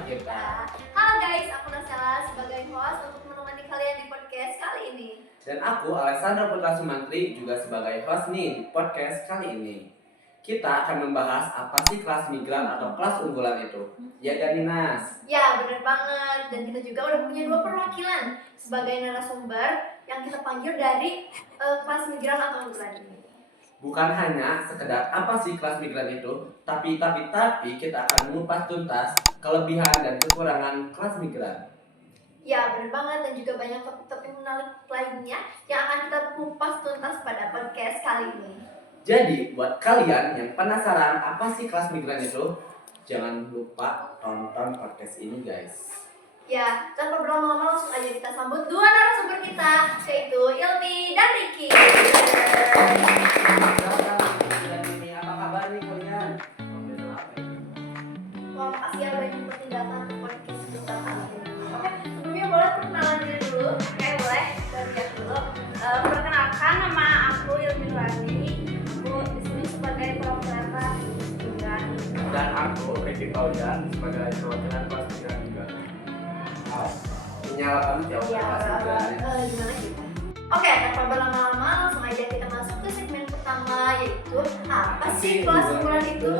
bersama kita. Halo guys, aku Nasela sebagai host untuk menemani kalian di podcast kali ini. Dan aku Alessandra Putra Sumantri juga sebagai host nih di podcast kali ini. Kita akan membahas apa sih kelas migran atau kelas unggulan itu. Ya kan Nas? Ya benar banget, dan kita juga udah punya 2 perwakilan sebagai narasumber yang kita panggil dari kelas migran atau unggulan ini. Bukan hanya sekedar apa sih kelas migran itu, tapi kita akan mengupas tuntas kelebihan dan kekurangan kelas migran. Ya benar banget, dan juga banyak topik-topik menarik lainnya yang akan kita kupas tuntas pada podcast kali ini. Jadi buat kalian yang penasaran apa sih kelas migran itu, jangan lupa tonton podcast ini guys. Ya, tanpa berlama-lama langsung aja kita sambut 2 narasumber kita, yaitu Ilmi dan Ricky. Apa kabar nih kalian? Wah, makasih ya udah nyempetin datang ke podcast kita kali ini. Oke, sebelumnya boleh perkenalan diri dulu? Oke, boleh. Kita dulu. Perkenalkan, nama aku Ilmi Nurani. Aku di sini sebagai perwakilan kelas migran. Dan aku Ricky Paulian sebagai perwakilan kelas migran juga. Menyalakan jawab Ya, kelas migran. gimana gitu? Oke, tanpa berlama-lama langsung aja kita masuk ke segmen pertama, yaitu apa sih kelas unggulan itu?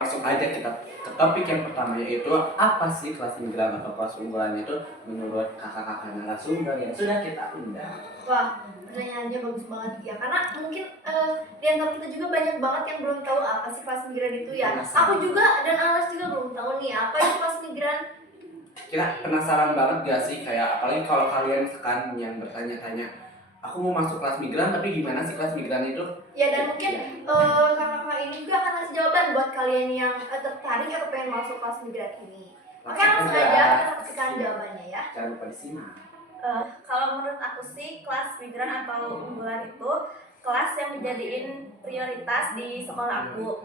Langsung aja kita ke topik yang pertama, yaitu apa sih kelas migran atau kelas unggulan itu menurut kakak-kakak narasumber yang sudah kita undang. Wah, pertanyaannya bagus banget ya, karena mungkin di antara kita juga banyak banget yang belum tahu apa sih kelas migran itu ya. Aku juga dan Alas juga belum tahu nih apa itu kelas migran. Kira penasaran banget gak sih, kayak apalagi kalau kalian kan yang bertanya-tanya, aku mau masuk kelas migran tapi gimana sih kelas migran itu? Ya, dan mungkin kakak-kakak ini juga akan kasih jawaban buat kalian yang tertarik atau pengen masuk kelas migran ini. Oke, langsung aja kita saksikan jawabannya ya. Jangan lupa disimak. Kalau menurut aku sih, kelas migran atau unggulan itu kelas yang dijadiin prioritas di sekolah aku.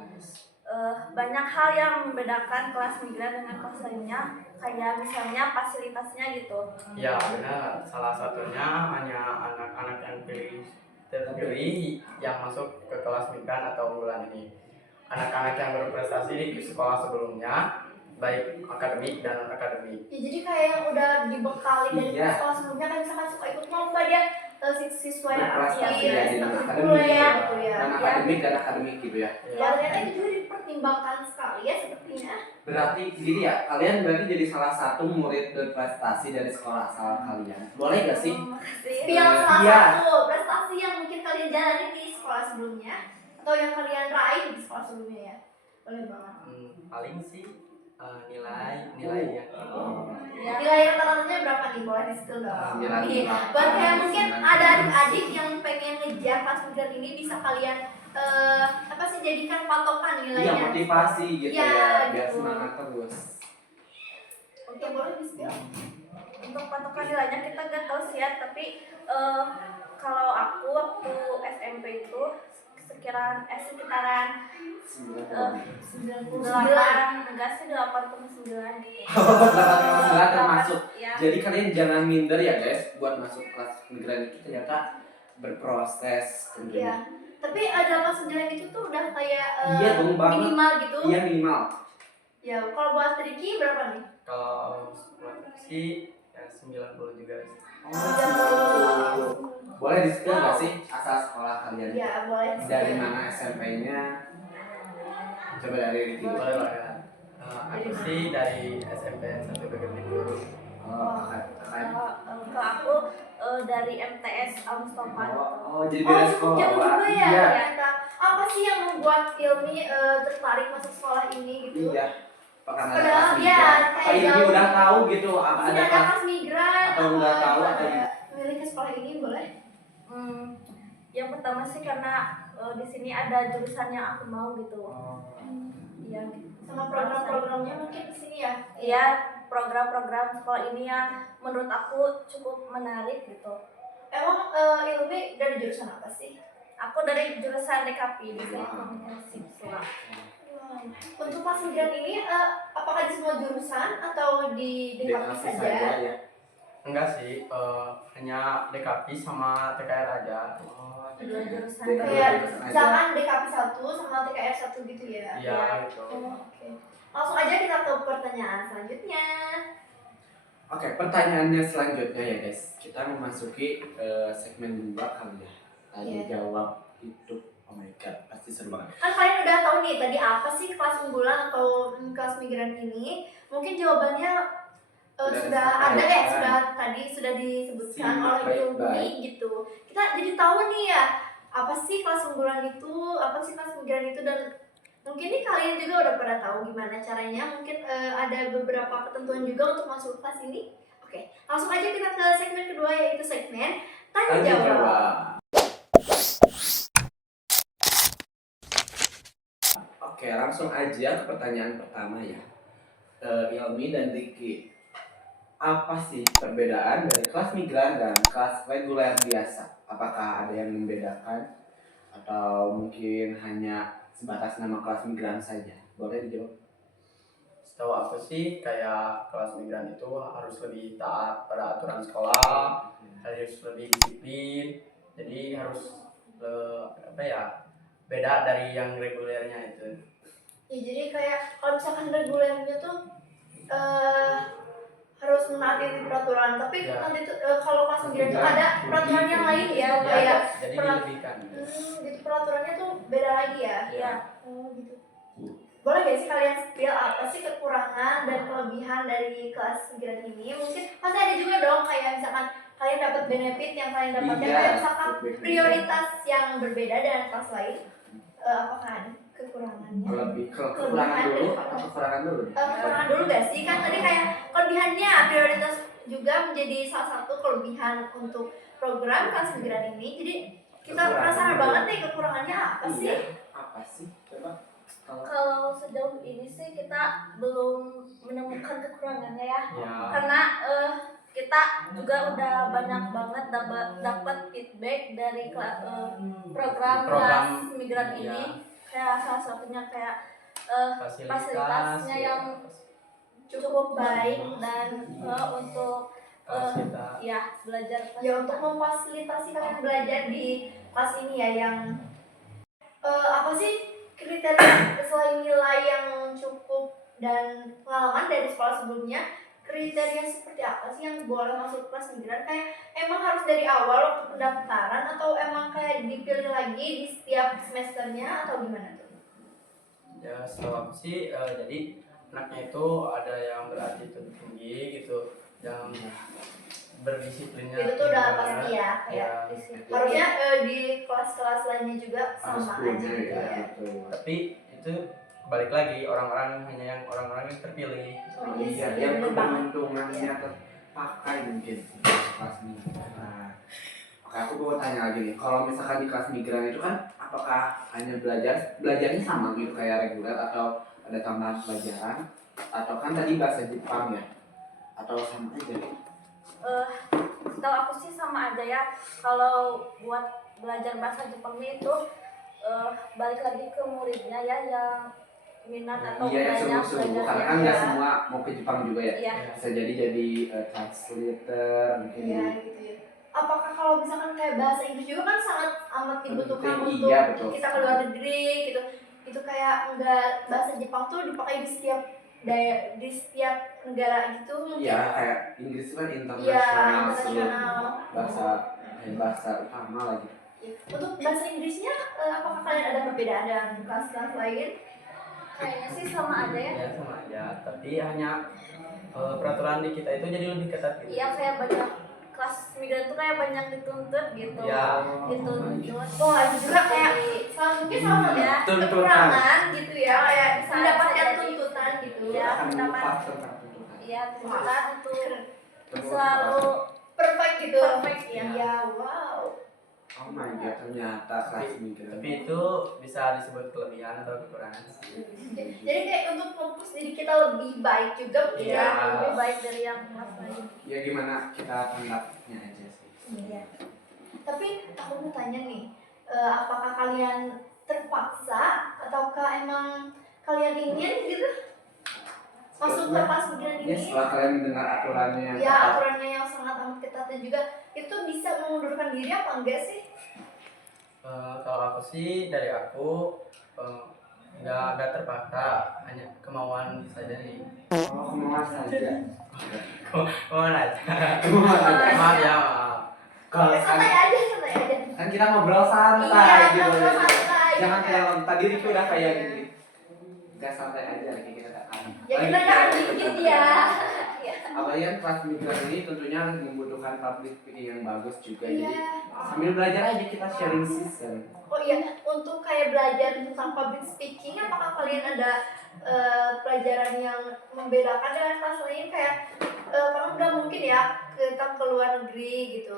Banyak hal yang membedakan kelas migran dengan kelas lainnya, kayak misalnya fasilitasnya gitu. Ya benar, salah satunya hanya anak-anak yang terpilih yang masuk ke kelas migran atau unggulan ini. Anak-anak yang berprestasi di sekolah sebelumnya, baik akademik dan non akademik. Ya, jadi kayak yang udah dibekali dari Iya. sekolah sebelumnya, kan misalkan suka ikut lomba dia siswa yang Berprestasi aktif, ya, jadi gitu akademik ya, gitu ya. dan akademik dan akademik gitu ya. Ya, ternyata itu juga dipertimbangkan sekali ya sepertinya. Berarti gini ya, kalian berarti jadi salah satu murid berprestasi dari sekolah asal kalian. Boleh gak sih? Makasih. Yang salah Iya. satu prestasi yang mungkin kalian jalani di sekolah sebelumnya atau yang kalian raih di sekolah sebelumnya ya. Boleh banget. Paling sih nilai yang Nilai yang rata-ratanya berapa nih? Boleh di-spill dong. Nilai Nih, berapa? buat kayak mungkin ada adik-adik yang pengen ngejar kelas migran ini, bisa kalian apa sih, jadikan patokan Iya, nilainya. motivasi gitu Iya, ya, biar gitu. semangat terus. Oke, boleh di-spill. Untuk patokan nilainya kita gak tahu sih ya, tapi kalau aku waktu SMP itu sekitaran 99. enggak sih 8,9 gitu. Oh, 8,9 termasuk. Ya. Jadi kalian jangan minder ya guys, buat masuk kelas migran itu ternyata berproses Iya. tentunya. Tapi ada kelas migran itu tuh udah kayak Iya dong, banget. minimal gitu. Iya minimal. Ya, kalau buat Ricky berapa nih? kalau sih ya 90 juga sih. Boleh di-spill gak sih asal sekolah kalian? Ya, boleh. Dari mana SMP-nya? Coba dari Ricky dulu. Boleh ya. Aku sih dari SMP 1 Begetik dulu. Oh, kakak. Kalau aku dari MTS Al Mustafa. Oh, jadi beda sekolah. jauh juga ya Iya. ternyata. Apa sih yang membuat Ilmi tertarik masuk sekolah ini gitu? Iya. Karena ada Padahal kelas dia migran. kayak Apa ini jauh. udah tahu gitu apa ada Sudah kelas kelas migran atau nggak tahu apa atau ya? Milih ke sekolah ini boleh? Yang pertama sih karena di sini ada jurusan yang aku mau gitu. Iya. Gitu. Sama program-programnya mungkin di sini ya? Iya, program-program sekolah ini yang menurut aku cukup menarik gitu. Emang Ilmi dari jurusan apa sih? Aku dari jurusan DKP, Desain Komunikasi Visual. Untuk kelas migran ini apakah di semua jurusan atau di DKP saja? ya. Enggak sih, hanya DKP sama TKR aja. kedua jurusan. Kedua Kayak jurusan aja. misalkan DKP 1 sama TKS 1 gitu ya. Iya gitu. Oke. Langsung aja kita ke pertanyaan selanjutnya. Oke, pertanyaannya selanjutnya ya guys. Kita memasuki segmen 2 kali ya. Tanya Iya. jawab itu. Oh my god, pasti seru banget. Kan kalian udah tahu nih tadi apa sih kelas unggulan atau kelas migran ini? Mungkin jawabannya sudah ada disampaikan. sudah tadi sudah disebutkan Simak oleh Ilmi baik-baik. gitu. Kita jadi tahu nih ya apa sih kelas unggulan itu, apa sih kelas migran itu, dan mungkin nih kalian juga udah pada tahu gimana caranya. Mungkin ada beberapa ketentuan juga untuk masuk kelas ini. Oke, langsung aja kita ke segmen kedua yaitu segmen tanya Tanya jawab. jawab. Oke, langsung aja ke pertanyaan pertama ya. Ilmi dan Riki, apa sih perbedaan dari kelas migran dan kelas reguler biasa? Apakah ada yang membedakan atau mungkin hanya sebatas nama kelas migran saja? Boleh dijawab? Setahu aku sih kayak kelas migran itu harus lebih taat pada aturan sekolah, harus lebih disiplin, jadi harus apa ya, beda dari yang regulernya itu. Ya jadi kayak kalau misalkan regulernya tuh harus menaati peraturan, tapi Ya. nanti tuh kalau kelas migran tuh ada peraturan yang lain ya, kayak Jadi perat- dilebihkan. gitu peraturannya tuh beda lagi ya. Iya. Oh gitu. Boleh gak sih kalian spill apa sih kekurangan dan kelebihan dari kelas migran ini? Mungkin pasti ada juga dong kayak misalkan kalian dapat benefit yang kalian dapatkan, Iya, kayak misalkan benefit. prioritas yang berbeda dengan kelas lain. Apakah ada kekurangannya? Kekurangan dulu atau kekurangan dulu? Kekurangan dulu gak sih? Kan tadi kayak kelebihannya prioritas juga menjadi salah satu kelebihan untuk program kelas migran ini. Jadi kita Kekurangan penasaran dulu. banget nih kekurangannya apa sih? Iya, apa sih? Coba. Kalau sejauh ini sih kita belum menemukan kekurangannya ya. Ya. Karena kita juga udah banyak banget dapat feedback dari program kelas migran ini. Kayak salah satunya kayak fasilitasnya yang cukup baik dan untuk kita ya belajar Ya untuk memfasilitasi kalian belajar di kelas ini ya, yang apa sih kriteria selain nilai yang cukup dan pengalaman dari sekolah sebelumnya, kriteria seperti apa sih yang boleh masuk kelas migran? Kayak emang harus dari awal waktu pendaftaran atau emang kayak dipilih lagi di setiap semesternya atau gimana tuh? ya setahu aku sih jadi anaknya itu ada yang berattitude tinggi gitu, yang berdisiplinnya Itu tuh udah tinggi pasti banget. ya, kayak Ya, disiplin. Harusnya di kelas-kelas lainnya juga Harus sama punya aja gitu ya, ya. betul. tapi itu balik lagi orang-orang hanya yang orang-orang yang terpilih. Oh, Iya, iya, yang bener banget. keberuntungannya Iya. terpakai mungkin di kelas migran. Nah, oke, aku mau tanya lagi nih, kalau misalkan di kelas migran itu kan apakah hanya belajarnya sama gitu kayak reguler atau ada tambahan pelajaran, atau kan tadi bahasa Jepang ya, atau sama aja? setahu aku sih sama aja ya. Kalau buat belajar bahasa Jepangnya itu balik lagi ke muridnya ya yang minat atau Iya, yang banyak sungguh-sungguh, karena belajarnya kan nggak ya. semua mau ke Jepang juga ya. Iya. Bisa jadi translator mungkin. Iya gitu ya. Apakah kalau misalkan kayak bahasa Inggris juga kan sangat amat dibutuhkan Penting, untuk iya, betul. kita ke luar negeri gitu. Itu kayak enggak, bahasa Jepang tuh dipakai di setiap di setiap negara gitu mungkin. Iya, kayak Inggris itu kan Iya, internasional, internasional. bahasa utama lagi. Untuk bahasa Inggrisnya apakah kalian ada perbedaan dengan kelas-kelas lain? Kayaknya sih sama aja ya. Ya sama aja, tapi hanya peraturan di kita itu jadi lebih ketat gitu. Iya, kayak banyak kelas migran tuh kayak banyak dituntut gitu. Iya. Dituntut. Wah itu juga kayak mungkin salah satu Ya, Tuntutan. kekurangan gitu ya, kayak Bisa mendapatkan jadi. tuntutan gitu. Iya. Akan pendapat. melupakan tentang tuntutan. Iya, tuntutan untuk Terus, selalu Perfect gitu. perfect ya. Iya, wow. oh my god, ternyata kelas migran. Tapi itu bisa disebut kelebihan atau kekurangan. Jadi kayak untuk fokus diri kita lebih baik juga mungkin Iya, ya. lebih baik dari yang kelas lain. Ya gimana kita tangkapnya aja sih. Iya. Tapi aku mau tanya nih, apakah kalian terpaksa ataukah emang kalian ingin gitu masuk ke kelas migran Ya ini? setelah kalian mendengar aturannya yang Ya ketat, aturannya yang sangat amat ketat dan juga itu bisa mengundurkan diri apa enggak sih? Kalau aku sih dari aku eh, nggak terpakai, hanya kemauan saja nih. Oh, kemauan saja. Kemauan aja. Kemauan aja. Maaf ya, maaf. Kalau kan, Santai aja, santai aja. kan kita ngobrol santai Iya, gitu. ngobrol santai. Jangan kayak tadi Riki udah kayak gini. Kita santai aja Riki, kita kan. Ya kita jangan dikit ya. Apalagi kan kelas migran ini tentunya membutuhkan public speaking yang bagus juga. Iya. Jadi sambil belajar aja kita sharing season. Oh iya, untuk kayak belajar tentang public speaking, apakah kalian ada pelajaran yang membedakan dengan kelas lain kayak karena nggak mungkin ya kita ke luar negeri gitu.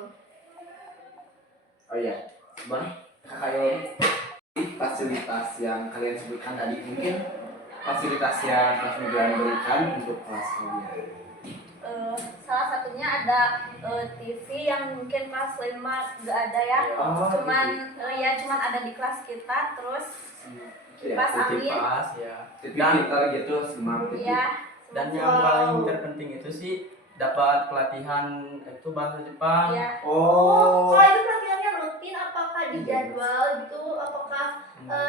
Oh iya, boleh kakak Yoli, fasilitas yang kalian sebutkan tadi mungkin fasilitas yang kelas migran berikan untuk kelas kalian. Salah satunya ada TV yang mungkin kelas 5 nggak ada ya. Oh, Cuman ada di kelas kita, terus Ya, kipas angin. Kipas ya. TV Dan pintar gitu, smart TV. Iya. dan yang paling terpenting itu sih dapat pelatihan itu bahasa Jepang. Iya. Oh, Kalau itu pelatihannya rutin, apakah di jadwal gitu, apakah Iya,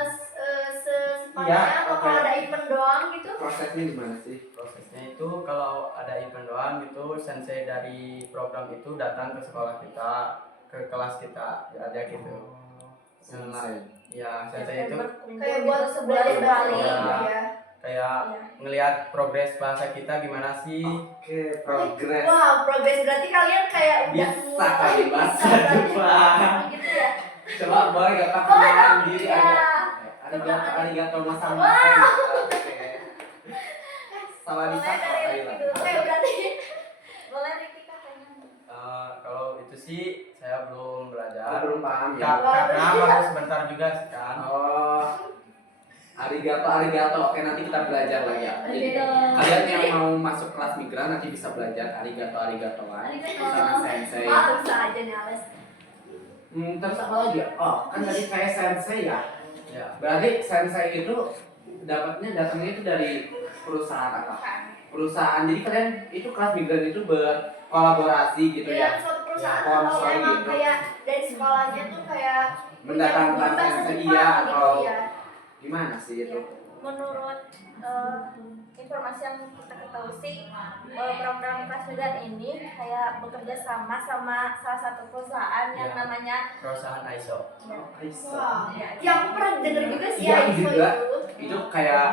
secepatnya atau kalau oke. ada event doang gitu? prosesnya gimana sih? Prosesnya itu kalau ada event doang gitu, sensei dari program itu datang ke sekolah kita, ke kelas kita, ya ada gitu. Sensei. Ya, sensei itu Kayak buat sebulan belajar sekali. bahasa Iya. gitu ya. kayak Iya. ngelihat progres bahasa kita gimana sih. Oke, progres. Wow, progres berarti kalian kayak udah Bisa kali bahasa belajar Jepang. gitu ya. Coba boleh gak kak Boleh kenalan dong, diri iya. aja? Arigato masang. Wow. Oke. Sawadee Mulai dari Thailand. Riki dulu. Oke, berarti Boleh Riki katanya. Kalau itu sih saya belum belajar. Belum paham ya. Karena baru sebentar juga sih kan. Oh, arigato. Oke, nanti kita belajar lagi ya. Jadi, Arigato. kalian yang mau masuk kelas migran nanti bisa belajar arigatoan sama sensei. bisa aja nih Ales. Terus apa lagi? Oh, kan tadi saya sensei ya. Ya. Berarti sensei itu datangnya itu dari perusahaan apa? Perusahaan. Jadi kalian itu kelas migran itu berkolaborasi gitu Iya, ya. suatu perusahaan Ya, atau sponsor emang gitu. kayak dari sekolahnya tuh kayak Mendatangkan punya bahasa sensei Jepang iya gitu, atau iya. gimana sih itu? Menurut informasi yang kita ketahui sih, program kelas migran ini kayak bekerja sama salah satu perusahaan yang Ya. namanya Perusahaan ISO. Wah, ya aku pernah denger juga sih Iya, ya info juga. itu. Itu kayak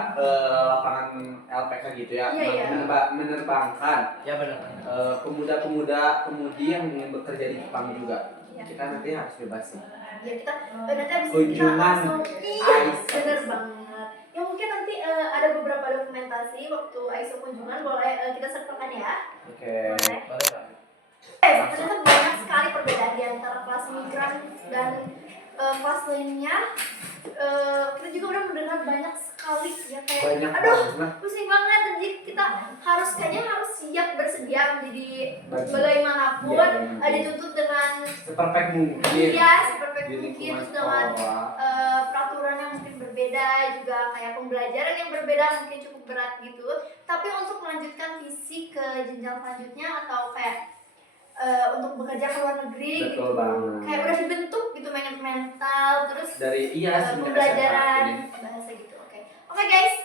lapangan LPK gitu ya, Iya, iya. menerbangkan Ya benar. pemudi yang ingin bekerja di Jepang juga. Iya. Kita nanti harus bebas sih. Ya kita nanti abis ini kita Kunjungan langsung iya ISO. bener banget. Ya mungkin nanti ada beberapa dokumentasi waktu ISO kunjungan boleh kita sertakan ya. Oke. Boleh. Boleh Pak. Ternyata banyak sekali perbedaan di antara kelas migran dan kelas lainnya. Kita juga udah mendengar banyak sekali ya kayak Banyak aduh banget. pusing banget. Jadi kita kayaknya harus siap bersedia menjadi Bagi- bagaimanapun Iya, benar. dituntut dengan Seperfect mungkin. iya seperti Di mungkin lingkungan terus dengan sekolah. peraturan yang mungkin berbeda juga kayak pembelajaran yang berbeda mungkin cukup berat gitu. Tapi untuk melanjutkan visi ke jenjang selanjutnya atau kayak untuk bekerja ke luar negeri Betul gitu, banget. kayak udah dibentuk gitu mental terus Dari semenjak pembelajaran SMA ini. bahasa gitu. Oke guys,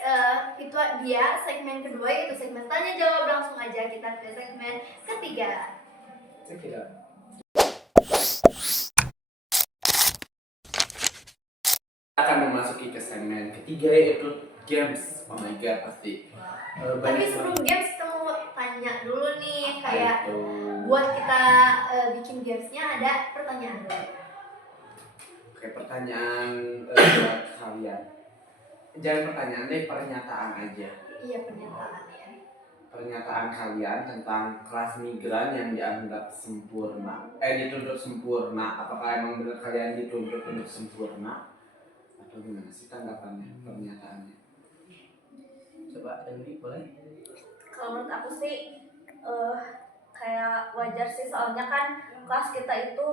itu dia segmen kedua yaitu segmen tanya jawab. Langsung aja kita ke segmen ketiga. Kira. Akan memasuki ke segmen ketiga yaitu games. Oh my god pasti. Tapi sebelum games kita mau tanya dulu nih kayak itu. buat kita bikin gamesnya ada pertanyaan dulu. Oke, pertanyaan buat kalian. Jangan pertanyaan deh, pernyataan aja. Iya pernyataan ya. Pernyataan kalian tentang kelas migran yang dianggap sempurna. Dituntut sempurna. Apakah emang benar kalian dituntut untuk sempurna? Atau gimana sih tanggapannya, pernyataannya? Coba Dewi boleh? Kalau menurut aku sih kayak wajar sih, soalnya kan kelas kita itu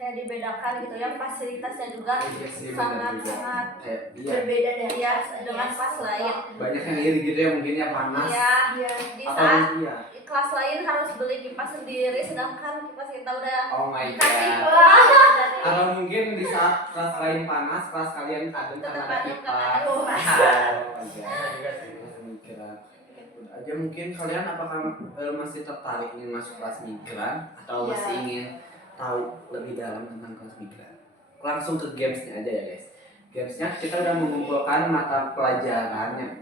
kayak dibedakan gitu ya, fasilitasnya juga Iya sih, benar juga. sangat Kayak iya, Berbeda dari ya biasanya. dengan kelas lain. banyak yang iri gitu ya mungkin ya panas. Ya, Iya. di Atau saat iya. kelas lain harus beli kipas sendiri, sedangkan kipas kita udah Oh my dikasih god. kipas dari Atau mungkin di saat kelas lain panas, kelas kalian adem karena tetap ada adem kipas. karena ada Oh kipas. my god. Bisa juga sih. Pemikiran. Udah aja mungkin kalian apakah masih tertarik ingin masuk kelas migran atau Iya. masih ingin tahu lebih dalam tentang kelas migran? Langsung ke gamesnya aja ya guys. Gamesnya kita udah mengumpulkan mata pelajaran yang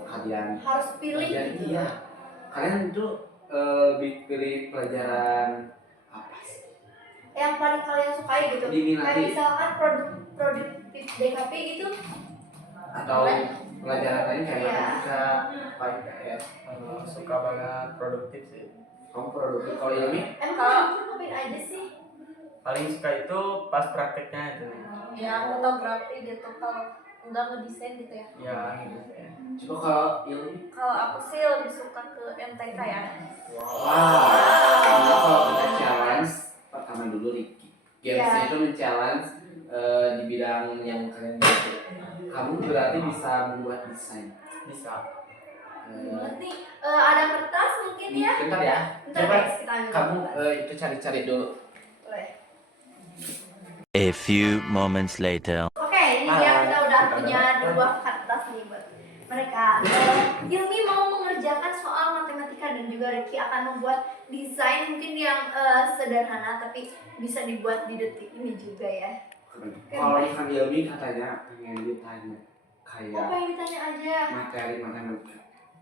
kalian Harus pilih pelajari. gitu. Iya. Kalian itu lebih pilih pelajaran apa sih? Yang paling kalian sukai gitu. Diminati. Kayak misalkan produktif DKP gitu. Atau pelajaran lain kayak Iya. matematika, IPS, Suka banget produktif sih. kamu produktif kalau ini Emang Kalau- kalian ngapain aja sih? Paling suka itu pas prakteknya itu nih. ya fotografi gitu, kalau nggak ngedesain gitu ya. Ya gitu ya. coba kalau ini Kalau aku sih lebih suka ke MTK ya. wow. Kalau kita challenge pertama dulu Ricky. Gamesnya Iya. itu men-challenge di bidang yang kalian bisa. Kamu berarti bisa membuat desain. Bisa. Nanti ada kertas mungkin ya. Bentar ya. Bentar Coba guys, kita ambil. kamu itu cari-cari dulu. Boleh. A few moments later. Oke, ini dia kita udah punya 2 kertas nih buat mereka. Ilmi mau mengerjakan soal matematika dan juga Ricky akan membuat desain mungkin yang sederhana tapi bisa dibuat di detik ini juga ya. Kalau Ikan Ilmi katanya pengen ditanya Oh, kayak pengen ditanya aja. materi matematika.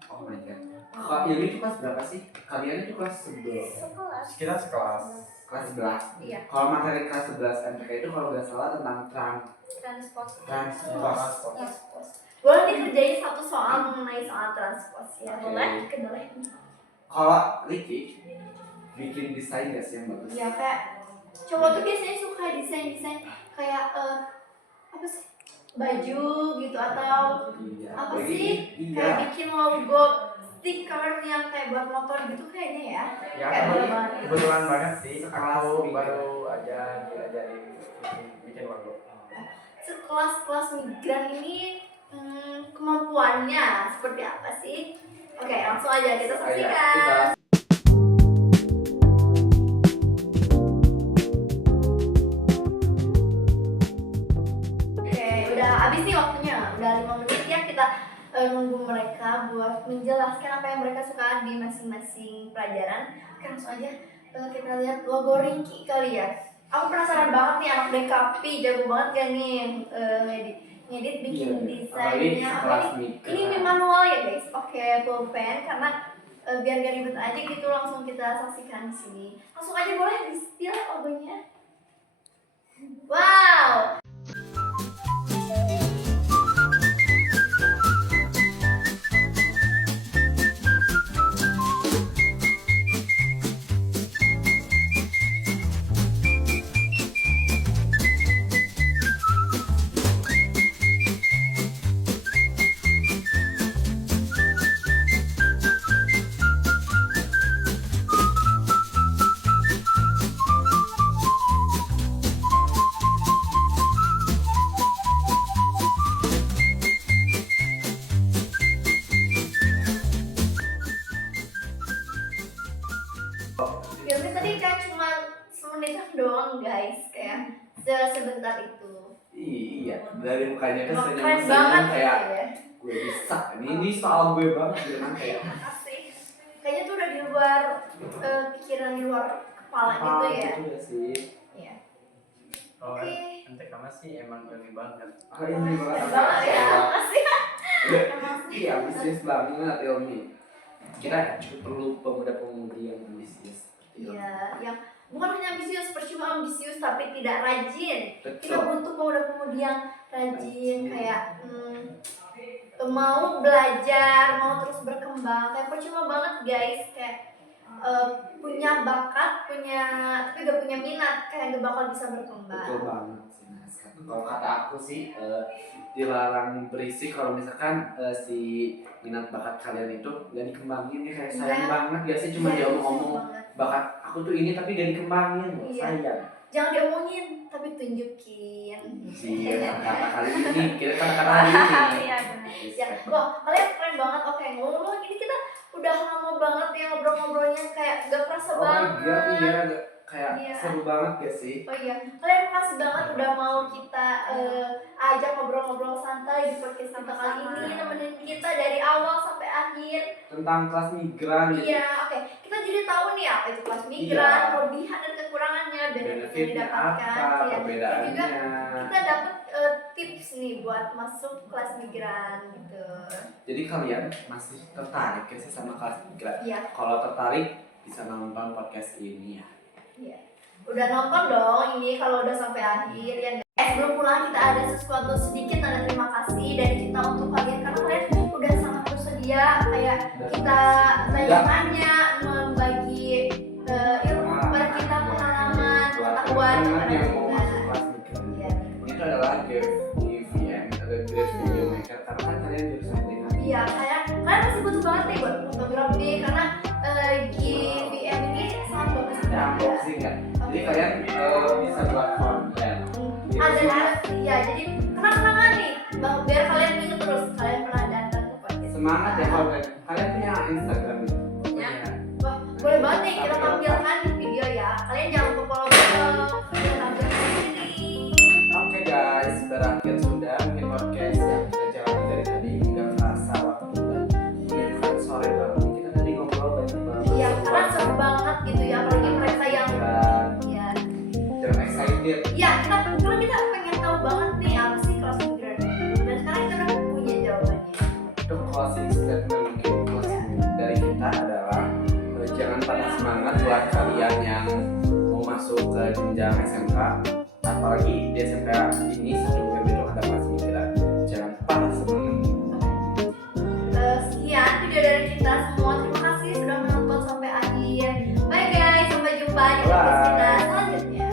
Oh my god. Kalau Ilmi itu kelas berapa sih? Kalian itu kelas 11. Sekelas. Kita sekelas. Kelas 11. Iya. Kalau materi kelas 11 MTK itu kalau nggak salah tentang Transport. transport. Transpos. Boleh dikerjain satu soal mengenai soal transpos ya. Oke. Boleh? Boleh. Kalau Ricky bikin desain nggak sih yang bagus? Ya kayak cowok tuh biasanya suka desain kayak apa sih? Baju gitu atau Iya. apa Jadi, sih? Iya. Kayak bikin logo stiker yang kayak buat motor gitu kayaknya ya. Ya Kayak ini boleh. kebetulan banget sih. Sekelas Aku migran. baru aja diajarin bikin logo. Sekelas migran ini kemampuannya seperti apa sih? Oke, langsung aja kita Ayo, saksikan. kita Oke, udah habis nih waktunya. Udah 5 menit ya kita nunggu mereka buat menjelaskan apa yang mereka suka di masing-masing pelajaran. Oke, langsung aja kita lihat logo Rinky kali ya. Aku penasaran banget nih anak DKP jago banget kan nih ngedit bikin Iya, desainnya. apalagi sekelas Ini migran. manual ya guys. Oke, pulpen karena biar gak ribet aja gitu langsung kita saksikan di sini. Langsung aja boleh di spill logonya. Wow. Filmnya tadi kan cuma semenitan doang guys, kayak sebentar itu. Iya, dari mukanya kan Keren senyum-senyum banget kayak gitu ya. gue bisa. Ini soal gue banget gitu kan kayak Asik. Kayaknya tuh udah di luar pikiran, di luar kepala gitu ya. Gitu ya sih. Iya. Oh, Oke. nanti kamu sih emang ilmi banget. Oh, ini Keren banget. banget ya. Makasih. Iya, ambisius banget Ilmi. Kita perlu pemuda-pemudi yang ambisius. Iya, yang bukan hanya ambisius, percuma ambisius tapi tidak rajin. Kita Betul. butuh pemuda-pemudi yang rajin, kayak mau belajar, mau terus berkembang. Kayak percuma banget guys, kayak punya bakat, tapi gak punya minat, kayak gak bakal bisa berkembang. Betul banget sih Mas. Kalau kata aku sih dilarang berisik kalau misalkan si minat bakat kalian itu gak dikembangin ya kayak sayang Iya. banget gak sih cuma Iya, dia ngomong sayang banget. bakat aku tuh ini tapi gak dikembangin loh, Iya. sayang. jangan diomongin tapi tunjukin. Iya, kata kali ini kita kata hari ini. Iya benar. Ya, wah kalian keren banget. Oke, ngomong-ngomong ini kita udah lama banget ya ngobrol-ngobrolnya, kayak gak kerasa Oh my banget. god, iya kayak Iya. seru banget gak sih? Oh iya, kalian makasih banget udah mau kita ajak ngobrol-ngobrol santai di podcast kita kali ini, nemenin kita dari awal sampai akhir. Tentang kelas migran gitu. Iya, oke. Kita jadi tahu nih apa itu kelas migran, Iya. kelebihan dan kekurangannya, benefit yang Benefitnya didapatkan. apa, Ya. Dan perbedaannya. juga kita dapat tips nih buat masuk kelas migran gitu. Jadi kalian masih tertarik ya sih sama kelas migran? Iya. Kalau tertarik bisa nonton podcast ini ya. Iya. Udah nonton dong ini kalau udah sampai akhir ya. Sebelum pulang kita ada sesuatu sedikit tanda terima kasih dari kita untuk kalian karena kalian udah sangat bersedia kayak kita tanya-tanya, membagi ilmu kepada kita, pengalaman, pengetahuan kepada yang kita. mau masuk kelas migran. Iya. Itu adalah GVM, ada Graphic Video Maker karena kan kalian jurusan teknik. Iya, kalian masih butuh banget nih buat fotografi karena GVM ini sangat bagus. Ada unboxing ya. Jadi kalian bisa buat konten. Ya, jadi kenang-kenangan nih, biar kalian ingat terus kalian pernah datang ke podcast. Semangat ya konten. Kalian punya Instagram ya? Punya. Wah, boleh banget nih kita tampilkan di video ya. Kalian jangan lupa follow kita, kita tampilkan di sini. Oke guys, berakhir sudah mungkin podcast yang kita jalani dari tadi nggak terasa waktu dan menunjukkan sore banget. Kita tadi ngobrol banyak banget. Iya, karena seru banget gitu ya, apalagi mereka yang ya, jangan excited. ya karena kita pengen tahu banget nih apa sih kelas migran. Dan sekarang kita udah punya jawabannya. Untuk closing statement mungkin closing dari kita adalah jangan patah semangat buat kalian yang mau masuk ke jenjang SMK, apalagi di SMK ini satu UMB itu ada kelas migran. Jangan patah semangat. Sekian video dari kita semua. Terima kasih sudah menonton sampai akhir. Bye guys, sampai jumpa di podcast kita selanjutnya.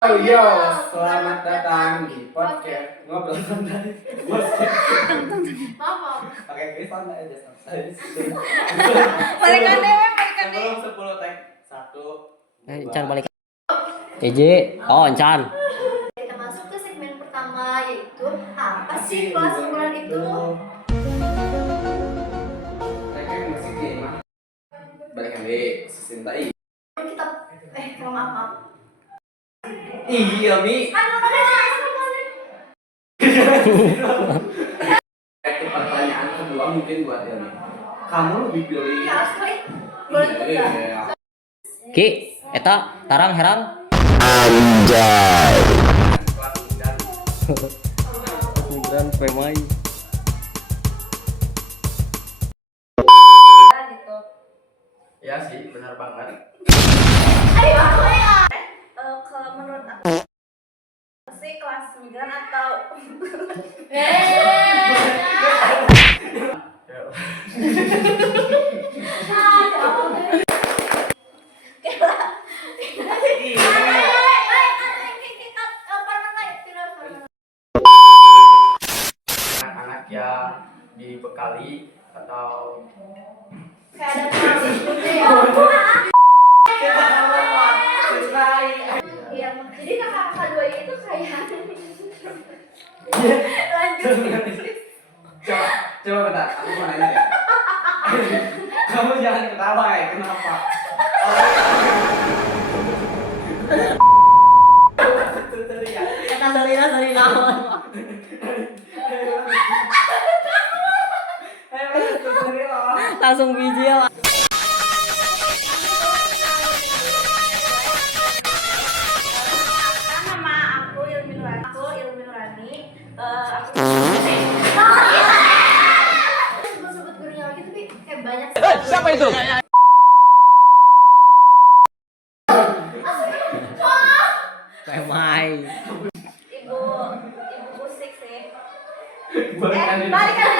Oh yo, selamat datang di podcast ngobrol santai. Maaf. Oke, kita santai aja santai. Balikan deh, balikan deh. Sebelum 10 tag 1. Encan balik. EJ, oh Encan. Kita masuk ke segmen pertama yaitu apa sih kelas unggulan itu? Kayak musik game. Balik lagi, sesintai. Kita kalau maaf. Iya, Mi. Aduh, Itu pertanyaan kedua mungkin buat Ilmi. Kamu lebih pilih ya sekali. Boleh tuh ya. Iya. Ki, eta tarang herang. Kelas migran. Migran pemai. Gitu. Ya sih, benar banget. Kalau menurut aku sih kelas migran atau Anak-anak yang dibekali atau Kayak ada kelas gitu ya. Iya, jadi kakak dua itu kayak lanjut. Coba bentar, aku mau nanya deh. Kamu jangan ketawa ya, kenapa? Eta salina. Langsung bijil. nama aku Ilmi Nurani. Aku Sebut-sebut gurunya lagi tapi kayak banyak. Siapa itu? Pemai. ibu musik sih. Balikan Balikan.